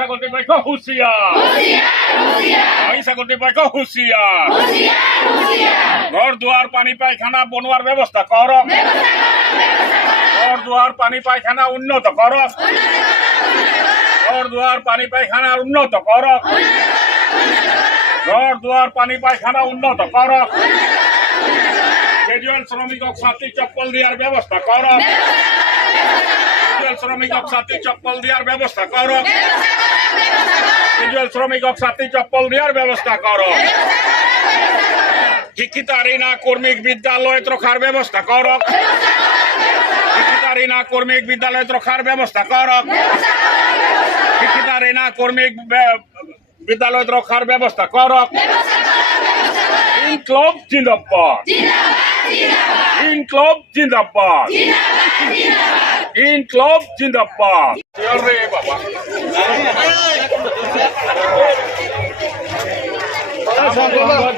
অহিংসা কর্তৃপক্ষ হুঁশিয়ার, অহিংসা কর্তৃপক্ষ হুঁশিয়ার, ঘর দুয়ার পানি পায়খানা বনোয়ার ব্যবস্থা কর, ঘর দুয়ার পানি পায়খানা উন্নত কর, ঘর দুয়ার পানি পায়খানা উন্নত কর, ঘর দুয়ার পানি পায়খানা উন্নত কর, ক্যাজুয়াল শ্রমিকক ছাতি চপ্পল দেওয়ার ব্যবস্থা কর, ক্যাজুয়াল শ্রমিকক ছাতি চপ্পল দেওয়ার ব্যবস্থা কর, ক্যাজুয়াল শ্রমিকক ছাতি চপ্পল দেওয়ার ব্যবস্থা কর, শিক্ষিতারীনা কর্মিক বিদ্যালয় রক্ষার ব্যবস্থা কর, শিক্ষিতারীনা কর্মিক বিদ্যালয় রক্ষার ব্যবস্থা কর, শিক্ষিতারীনা কর্মিক বিদ্যালয় রক্ষার ব্যবস্থা কর। ইনকলাব জিন্দাবাদ, ইনকলাব জিন্দাবাদ, ইনকলাব জিন্দাবাদ। রে বাবা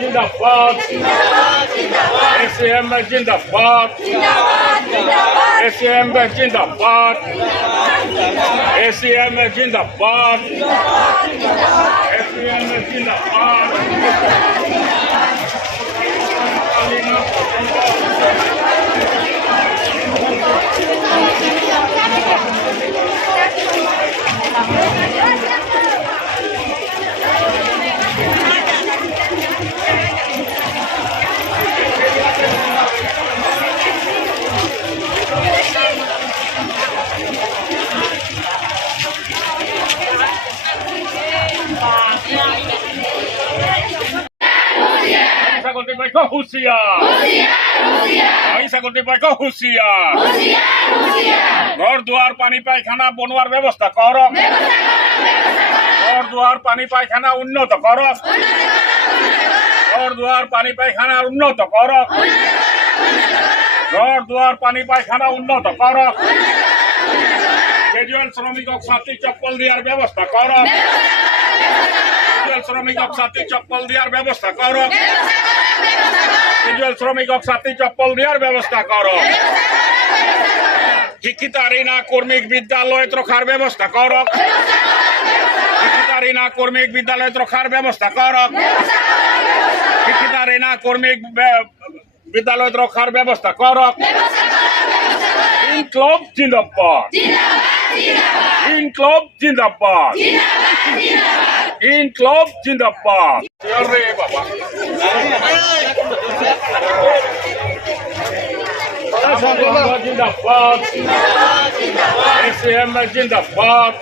জিন্দাবাদ, এসএম জিন্দাবাদ, এসএম জিন্দাবাদ, এসএম জিন্দাবাদ, এসএম জিন্দাবাদ। অহিংসা কর্তৃপক্ষ হুঁশিয়ার, অহিংসা কর্তৃপক্ষ হুঁশিয়ার, ঘর দুয়ার পানি পায়খানা বনোয়ার ব্যবস্থা কর, ঘর দুয়ার পানি পায়খানা উন্নত কর, ঘর দুয়ার পানি পায়খানা উন্নত কর, ঘর দুয়ার পানি পায়খানা উন্নত কর, ক্যাজুয়াল শ্রমিকক ছাতি চপ্পল দেওয়ার ব্যবস্থা কর, ক্যাজুয়াল শ্রমিকক ছাতি চপ্পল দেওয়ার ব্যবস্থা কর, ক্যাজুয়াল শ্রমিকক ছাতি চপ্পল দেওয়ার ব্যবস্থা কর, শিক্ষিতারীনা কর্মিক বিদ্যালয় রক্ষার ব্যবস্থা কর, শিক্ষিতারীনা কর্মিক বিদ্যালয় রক্ষার ব্যবস্থা কর, শিক্ষিতারীনা কর্মিক বিদ্যালয় রক্ষার ব্যবস্থা কর। ইনকলাব জিন্দাবাদ, ইনকলাব জিন্দাবাদ, ইনকলাব জিন্দাবাদ। রে বাবা জিন্দাবাদ, এসএম জিন্দাবাদ,